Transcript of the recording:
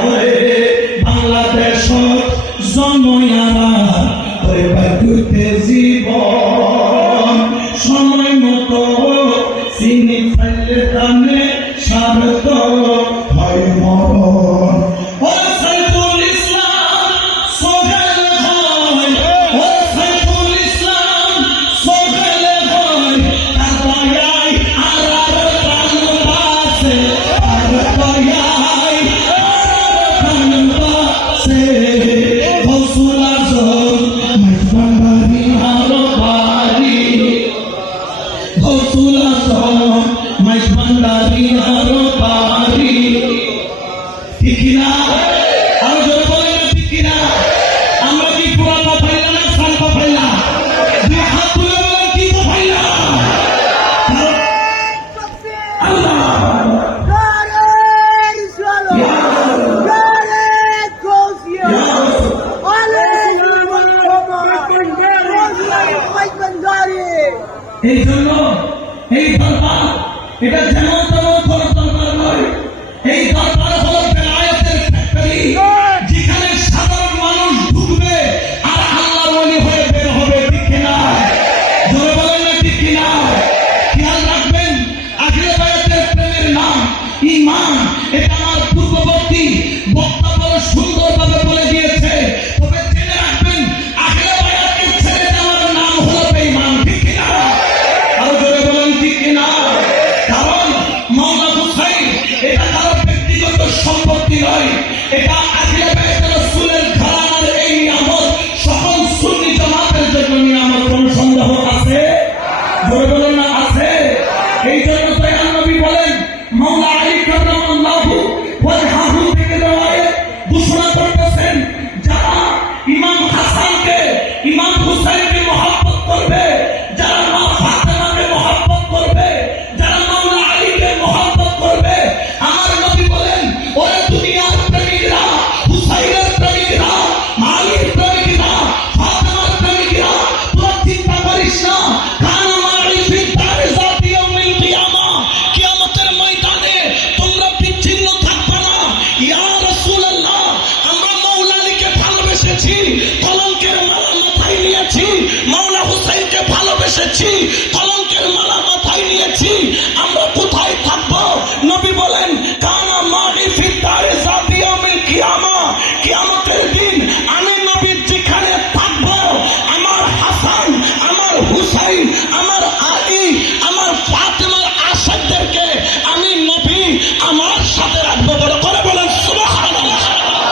জীবন বাংলাদেশ জন্মই আমার ওরে বাড়িতে জীবন সময় মতো চিনি ফেললে এই জন্য এই দরবার এটা যেমন you. My